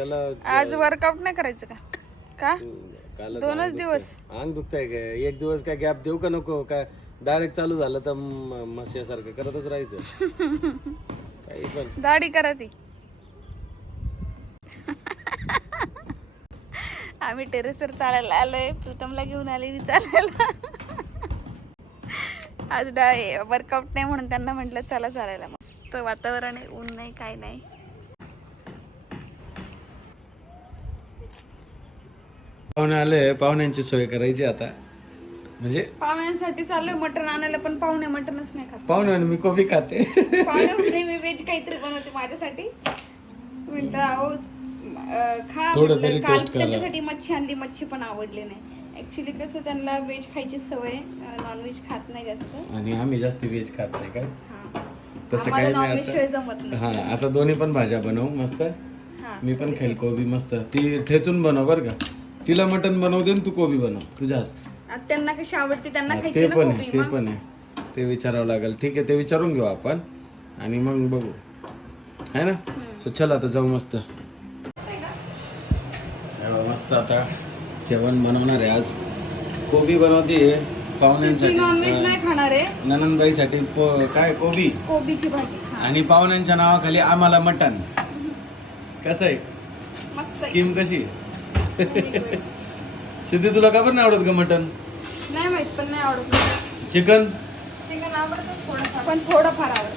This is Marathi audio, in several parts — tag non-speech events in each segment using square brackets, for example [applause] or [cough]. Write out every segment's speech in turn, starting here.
त्याला आज वर्कआउट नाही करायचं का? का? दोनच दिवस. अंग दुखताय काय? एक दिवस काय गॅप देऊ का नको? काय डायरेक्ट चालू झालं तर म- म्हशीसारखं करतच राहायचं? [laughs] काही पण. दाढी करा ती. [laughs] आम्ही टेरेसवर चालायला आलोय. प्रीतमला घेऊन आले मी चालायला आज डाय वर्कआउट नाही म्हणून त्यांना म्हटलं चला चालायला. मस्त वातावरण आहे ऊन नाही काय नाही. पाहुणे आले पाहुण्यांची सोय करायची आता. म्हणजे? पाहुण्यांसाठी चाललोय मटण आणायला पण पाहुणे मटणच नाही खात. पाहुणे मी कोबी खाते. पाहुणे म्हटले मी व्हेज काहीतरी बनवते माझ्यासाठी. अहो अं, खा थोडं म्हटलं. तरी काल taste करा. त्यांच्यासाठी मच्छी आणली मच्छी पण आवडली नाही. ऍक्च्युली कसं त्यांना व्हेज खायची सवय नॉनव्हेज खात नाही जास्त. आणि आम्ही जास्त व्हेज खात नाही काय हा. तसं आम्हाला काही नाही नॉनव्हेज शिवाय आता नाही. हा आता दोन्ही पण भाज्या बनवू मस्त. हा. मी पण खाईल कोबी मस्त. ती ठेचून बनव बर का. तिला मटन बनवते आणि तू कोबी बनव. तुझ्या आता त्यांना कशी आवडते? त्यांना खायची ते ना पण आहे कोबी ते मग? पण आहे. ते विचारावं लागेल. ठीक आहे ते विचारून घेऊ आपण. आणि मग बघू. आहे ना? सो चल आता जाऊ मस्त. हे बघ, मस्त आता जेवण बनवणार आहे आज. कोबी बनवते पाहुण्यांसाठी. नॉनव्हेज नाही खाणार आहे. ननंदबाईसाठी पो- काय? कोबी? कोबीची भाजी. हा. आणि पाहुण्यांच्या नावाखाली आम्हाला मटन कसं आहे? मस्त आहे. स्कीम कशी सिद्धी तुला का बरं नाही आवडत का मटन नाही माहीत पण नाही आवडत. चिकन चिकन थोडंफार. पण थोडंफार आवडत.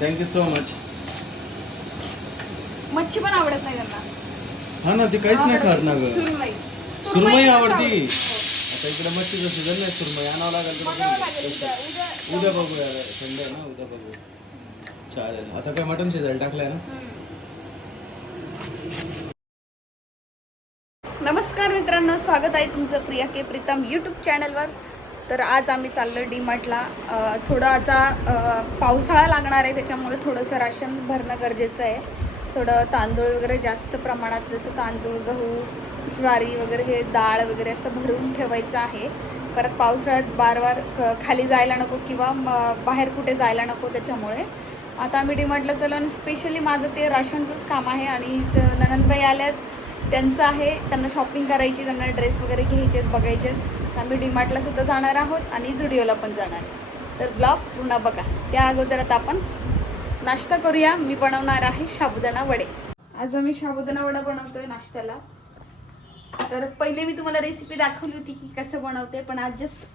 थँक्यू सो मच मच्छी पण आवडत नाही त्यांना. हा ना ती काहीच नाही खात ना ग. सुरमई. सुरमई आवडती. आता इकडे मच्छीचं सीझन नाही सुरमई आणावं लागेल तुला. बघावं लागेल. उद्या उद्या उद्या बघूया. संडे आहे ना उद्या बघू चालेल. आता काय मटन शिजायला टाकलंय ना? नमस्कार मित्रांनो स्वागत आहे तुमचं प्रिया के प्रीतम यूट्यूब चॅनलवर तर आज आम्ही चाललो डी मार्टला थोडं आता पावसाळा लागणार आहे त्याच्यामुळे थोडंसं राशन भरणं गरजेचं आहे. थोडं तांदूळ वगैरे जास्त प्रमाणात जसं तांदूळ गहू ज्वारी वगैरे हे डाळ वगैरे असं भरून ठेवायचं आहे. परत पावसाळ्यात बारवार खाली जायला नको किंवा म- बाहेर कुठे जायला नको त्याच्यामुळे. आता आम्ही डी मार्टला चाललो आणि स्पेशली माझं ते राशनचंच काम आहे आणि स- ननंदबाई आल्यात. त्यांचं आहे. त्यांना शॉपिंग करायची त्यांना ड्रेस वगैरे घ्यायचे आहेत बघायचे आहेत आम्ही डीमार्टला सुद्धा जाणार आहोत आणि जुडिओला पण जाणार तर ब्लॉग पूर्ण बघा. त्या अगोदर आता आपण नाश्ता करूया. मी बनवणार आहे साबुदाणा वडे. आज आम्ही साबुदाणा वडा बनवतोय नाश्त्याला. तर पहिले मी तुम्हाला रेसिपी दाखवली होती की कसं बनवते पण आज जस्ट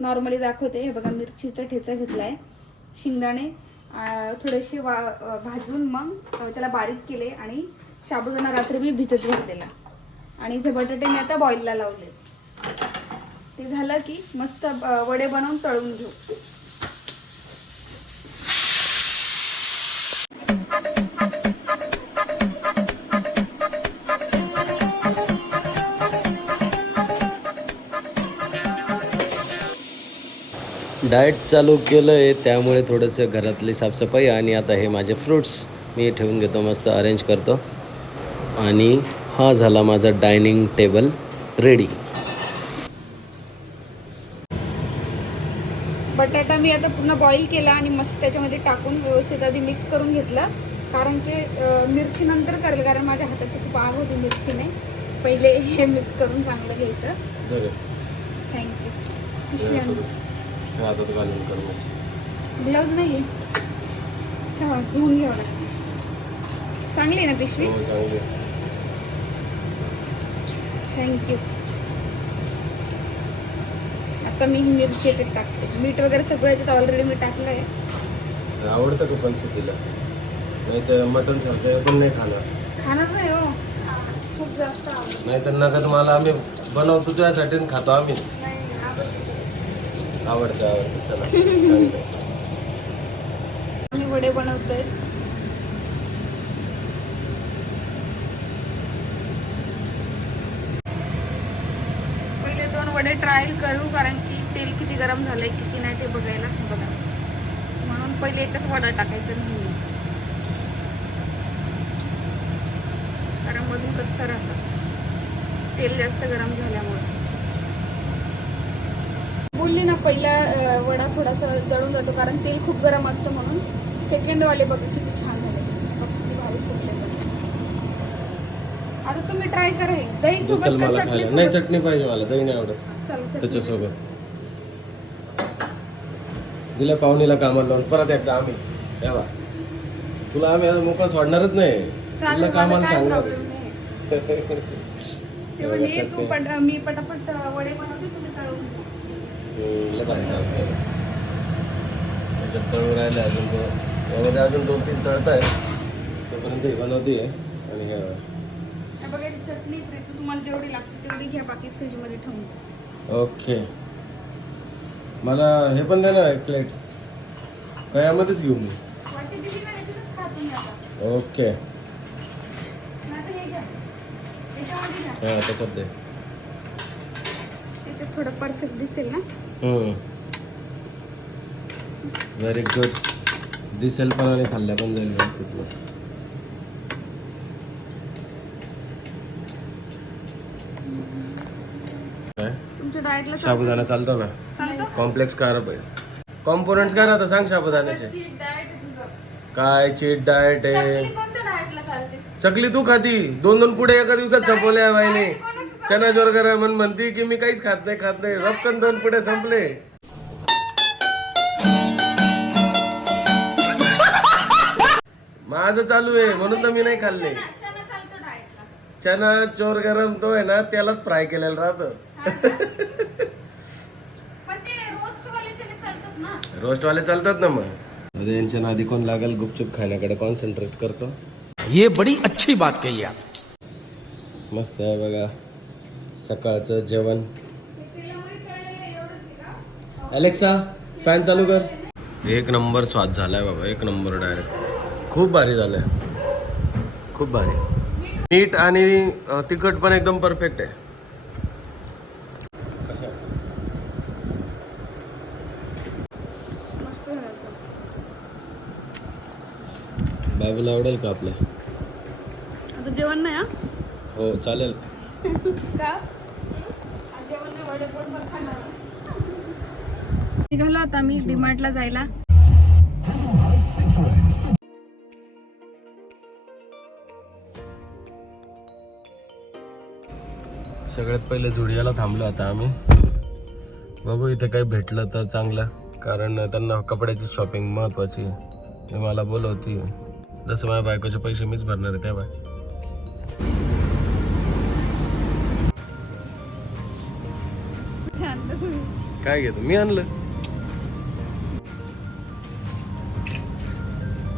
नॉर्मली दाखवते. हे बघा मिरचीचा ठेचा घेतला आहे शेंगदाणे थोडेसे वा भाजून मग त्याला बारीक केले आणि साबुदाणा रात्री मी भिजत घातलेला. आणि इथे बटाटे मी आता बॉईलला लावले ते झालं की मस्त वडे बनवून तळून घेऊ. डाएट चालू केलं आहे त्यामुळे थोडंसं घरातली साफसफाई आणि आता हे माझे फ्रूट्स मी ठेवून घेतो मस्त अरेंज करतो. आणि हा झाला माझा डायनिंग टेबल रेडी. बटाटा मी आता पूर्ण बॉईल केला आणि मस्त त्याच्यामध्ये टाकून व्यवस्थित आधी मिक्स करून घेतलं. कारण की मिरची नंतर करेल कारण माझ्या हाताची खूप आग होती मिरचीने. पहिले हे मिक्स करून चांगलं घ्यायचं. थँक्यू ब्लाऊज नाही धुवून घ्यावं लागतं चांगली आहे ना पिशवी? हो, चांगले थँक्यू आता मी ही मिरची याच्यात टाकते. मीठ वगैरे सगळं याच्यात ऑलरेडी मी टाकलं आहे आवडतं का पण सुटीला नाही तर मटन सारखं पण नाही खाणार. खाणार नाही हो. खूप जास्त आवडत. नाही तर नका मला आम्ही बनवतो तुझ्यासाठी आणि खातो आम्हीच नाही आवडते. आवडतं चला. आम्ही वडे बनवतोय. आपण वडे ट्रायल करू कारण की तेल किती गरम झालंय किती नाही ते बघायला बघा. म्हणून पहिले एकच वडा टाकायचं नाही कारण मधून कच्चा राहतं. तेल जास्त गरम झाल्यामुळे. बोलली ना पहिला वडा थोडासा जळून जातो कारण तेल खूप गरम असतं म्हणून. सेकंड वाले बघा किती छान झाले बघा, किती भारी फुटले ते. आता तुम्ही ट्राय करा हे. दही दे सोबत चल का मला चटणी खायला? नाही सोबत? चटणी पाहिजे मला. दही नाही आवडत. चल, चटणी. त्याच्यासोबत. दिल्या पाहुणीला कामाला लावून. परत एकदा आम्ही. तेव्हा तुला आम्ही आता मोकळं सोडणारच नाही. चालेल, तुला मला कामाला काय सांगणार problem नाही. [laughs] ते म्हणे, तू पट मी पटापट वडे बनवते तुम्ही तळून घ्या. हम्म, लय भारी काम केलं. त्याच्यात तळून राहिले अजून तो यामध्ये अजून दोन तीन तळत आहे तोपर्यंत ही बनवते आणि हे बघा चटणी प्रीती तुम्हाला जेवढी लागते तेवढी घ्या बाकी फ्रीजमध्ये ठेवून. द्या. ओके. मला हे पण दे ना एक प्लेट. कयामध्येच घेऊ मी. ओके. हे हां त्याच्यात दे. त्याच्यात थोडं परफेक्ट दिसेल ना? व्हेरी गुड दिसेल पण आणि खाल्ल्या पण जाईल व्यवस्थित मग. काय तुमच्या डाएटला साबुदाणा चालतो. ना कॉम्प्लेक्स कार पाहिजे कॉम्पोनंट्स काय राहतं सांग साबुदाण्याचे काय चीट डाएट आहे? चकली तू खाती. दोन दोन पुढे एका दिवसात संपवल्या बाईने. चना जोर करा म्हण म्हणती की मी काहीच खात नाही खात नाही. रपकन दोन पुढे संपले. माझं चालू आहे म्हणून तर मी नाही खाल्ले. चना चोर गरम तो आहे ना त्यालाच फ्राय केलेला राहतं. रोस्ट वाले चालतात ना रोस्टवाले चालतात ना मग. यांच्या नादी कोण लागेल? गुपचूप खाण्याकडे कॉन्सन्ट्रेट करतो. ये बड़ी अच्छी बात कही आप। मस्त आहे बघा. सकाळचं जेवण. अलेक्सा फॅन चालू कर. एक नंबर स्वाद झालाय बाबा एक नंबर डायरेक्ट खूप भारी झालंय. खूप भारी. मीठ आणि तिखट पण एकदम परफेक्ट आहे मस्त झालं होतं. बायबल आवडेल का आपल्या आता जेवण नाही हा? हो चालेल. का? आज जेवण नाही वडे पोट पण खाणार निघालो आता मी डीमार्टला जायला. सगळ्यात पहिले जुडियाला थांबलो आता आम्ही. बघू इथे काही भेटलं तर चांगलं. कारण त्यांना कपड्याची शॉपिंग आहे. ते मला बोलवती जसं माझ्या बायकोचे पैसे मीच भरणार आहे त्या बाय. काय घेतो? मी आणलं.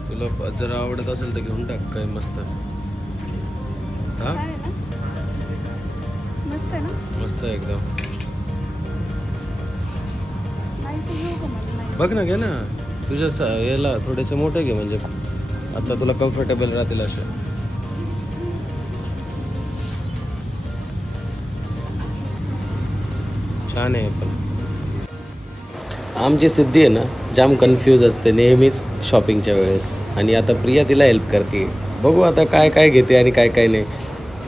तुला जर आवडत असेल तर घेऊन टाक काय मस्त. हा? मस्त आहे ना? मस्त आहे एकदम. बघ ना घे ना. तुझ्या स- याला थोडेसे मोठे घे म्हणजे. आता तुला कम्फर्टेबल राहतील असे. छान आहे पण. आमची सिद्धी आहे ना जाम कन्फ्यूज असते नेहमीच शॉपिंगच्या वेळेस. आणि आता प्रिया तिला हेल्प करते. बघू आता काय काय घेते आणि काय काय नाही.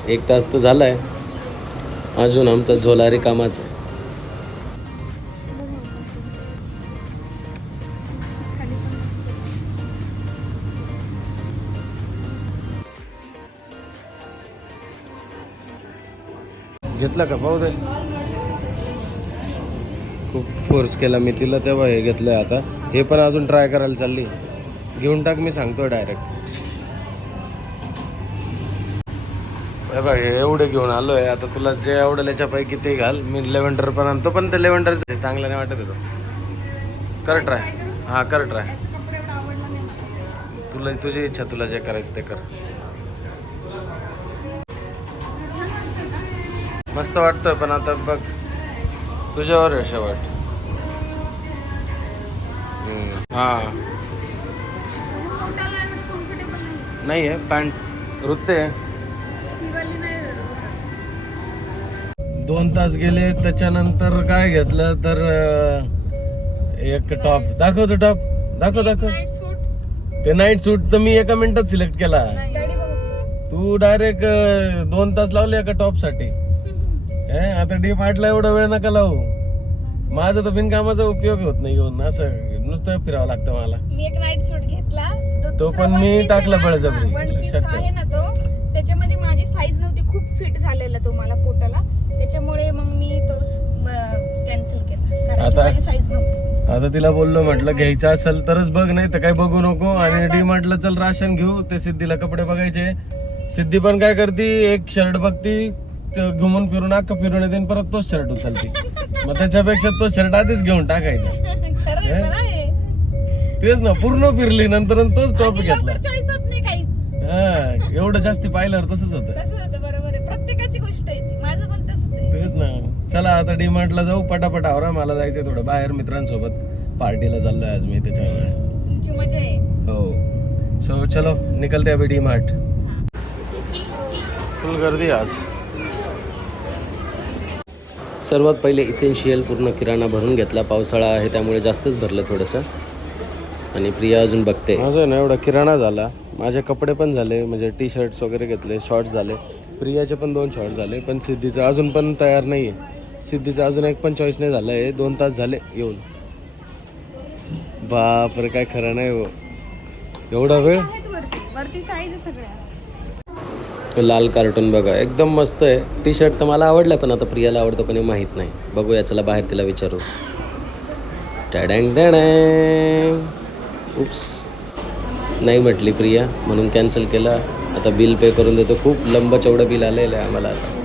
एक तास तर झाला आहे अजून आमचा झोलारी कामाचं घेतला का? पाहू दे. खूप फोर्स केला मी तिला तेव्हा हे घेतलंय आता. हे पण अजून ट्राय करायला चालली. घेऊन टाक मी सांगतो डायरेक्ट बघ हे एवढे घेऊन आलोय. आता तुला जे आवडेल याच्यापैकी ते घाल. मी लेव्हंडर पण आणतो पण ते लेव्हेंडर चांगलं नाही वाटत होतं कर ट्राय हा कर ट्राय तुला तुझी इच्छा तुला जे करायचं ते कर. मस्त वाटतं पण आता बघ तुझ्यावर आहे शेवट. हा नाही. आहे पॅन्ट वृत्ते ती वाली नाही झालं. दोन तास गेले त्याच्यानंतर काय घेतलं तर एक टॉप दाखव तो टॉप दाखव दाखव. ते नाईट सूट तर मी एका मिनिटात सिलेक्ट केला. तू डायरेक्ट दोन तास लावले एका टॉपसाठी हे, आता डी मार्टला एवढा वेळ नका लावू. माझा तर बिनकामाचा उपयोग होत नाही घेऊन. असं नुसतं फिरावं लागतं मला. मी एक नाईट सूट घेतला. तो दुसरा पण one मी piece टाकला ना, बळजबरी, हा, one piece लक्षात ठेव. आहे ना तो. त्याच्यामध्ये माझी साईज नव्हती खूप फिट झालेला तो मला पोटाला. त्याच्यामुळे मग मी तो कॅन्सल केला. कारण की आता- माझी साईज नव्हती. आता तिला बोललो म्हटलं घ्यायचं असेल तरच बघ नाही तर काही बघू नको. आणि डी म्हटलं चल राशन घेऊ. ते सिद्धीला कपडे बघायचे. सिद्धी पण काय करती? एक शर्ट बघती. ते घुमून फिरून अख्खं फिरून येते आणि परत तोच शर्ट उचलती. मग त्याच्यापेक्षा तो शर्ट आधीच घेऊन टाकायचा. [laughs] तेच ना पूर्ण फिरली नंतर तोच टॉप आणि घेतला. लवकर चॉईस होत नाही काहीच. हा एवढं जास्ती पाहिल्यावर तसंच होतं. तसं होतं बरोबर आहे. प्रत्येकाची गोष्ट आहे ती. माझं पण तसंच आहे. तेच ना. चला आता ला जाऊ. पटापट आवरा मला जायचंय थोडं बाहेर मित्रांसोबत. पार्टीला चाललोय आज मी त्याच्यामुळे. तुमची मजा आहे. हो. सो चलो निकलते अभी डी मार्ट फुल गर्दी आज. सर्वात पहिले इसेन्शियल पूर्ण किराणा भरून घेतला. पावसाळा आहे त्यामुळे जास्तच भरलं थोडंसं. आणि प्रिया अजून बघते. माझं ना एवढा किराणा झाला. माझे कपडे पण झाले म्हणजे टी शर्ट्स वगैरे घेतले शॉर्ट्स झाले. प्रियाचे पण दोन शॉर्ट्स झाले पण सिद्धीचं अजून पण तयार नाही आहे सिद्धीचं अजून एक पण चॉईस नाही झालं आहे दोन तास झाले येऊन. बापरे काय खरं नाही हो. एवढा वेळ आहेत वरती वरती साईज आहे सगळ्या तो लाल कार्टून बघा. एकदम मस्त आहे. टी शर्ट तर मला आवडलं पण आता प्रियाला आवडतो पण हे माहीत नाही. बघूया चला बाहेर तिला विचारू. टॅडँग टॅडँग उप्स नाही म्हटली प्रिया म्हणून कॅन्सल केला. आता बिल पे करून देतो. खूप लंब चौडं बिल आलेलं आहे आम्हाला आता.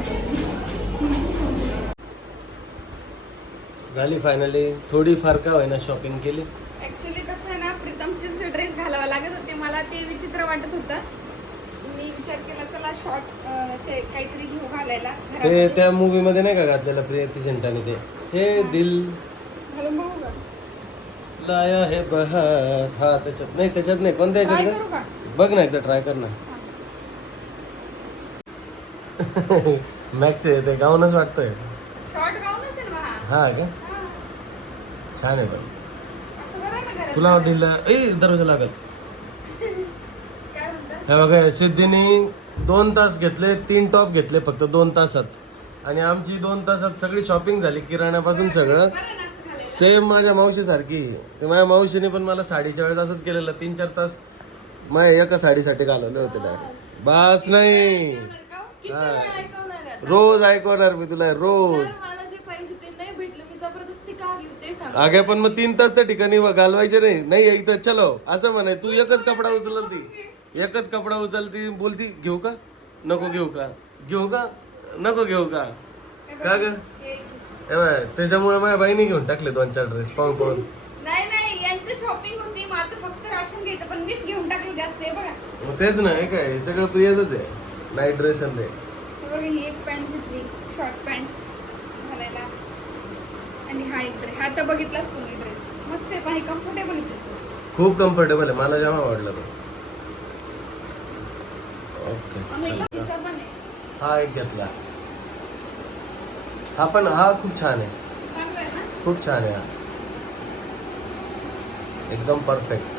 झाली फायनली थोडी फार का होईना शॉपिंग केली. ऍक्च्युली कसं आहे ना प्रीतमचेच ड्रेस घालावा लागत होते. मला ते विचित्र वाटत होतं. मी विचार केला चला शॉर्ट काहीतरी घेऊ घालायला. ते. त्या मूवी मध्ये नाही का घातलेलं प्रियती झेंटाने ते? हे दिल. घालून बघू का? लाया है बहार. हा त्याच्यात नाही त्याच्यात नाही कोणत्या Try याच्यात करू का? बघ ना एकदा ट्राय कर ना. मॅक्स ते गाऊनच वाटतंय. शॉर्ट गाऊन असेल बा. हा. हा का? हा. छान आहे पण. असं बरं आहे ना घरात? तुला वाटलं ए दरवाजा म्हणतात हे बघा सिद्धीने दोन तास घेतले तीन टॉप घेतले फक्त दोन तासात. आणि आमची दोन तासात सगळी शॉपिंग झाली किराण्यापासून सगळं. सेम माझ्या मावशीसारखी. ते माझ्या मावशीने पण मला साडीच्या वेळेस असंच केलेलं. तीन चार तास माझ्या एका साडीसाठी घालवले होते डायरेक्ट बस नाही. हा. रोज ऐकवणार मी तुला रोज. ते ते अगे पण मग तीन तास त्या ठिकाणी घालवायचे नाही. नाही इथं चलो असं म्हणाय तू एकच कपडा उचलती. एकच कपडा उचलती बोलती घेऊ का? नको घेऊ का? घेऊ का? नको घेऊ का? का ग? त्याच्यामुळे माझ्या बाईने घेऊन टाकले दोन चार ड्रेस पाहून पाहून. नाही नाही यांचं शॉपिंग होती माझं फक्त राशन घ्यायचं पण मीच घेऊन टाकलं जास्त हे बघा. मग तेच ना हे काय हे सगळं प्रियच आहे. नाईट ड्रेस आणि ते. हे बघा ही एक पॅन्ट घेतली शॉर्ट पॅन्ट घालायला. आणि हा एक ड्रेस हा तर बघितलाच तुम्ही ड्रेस मस्त आहे पण हे कम्फर्टेबल खूप कम्फर्टेबल आहे मला जेव्हा आवडला तो हा एक घेतला. हा पण हा खूप छान आहे. खूप छान आहे हा. एकदम परफेक्ट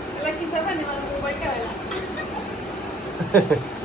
[laughs]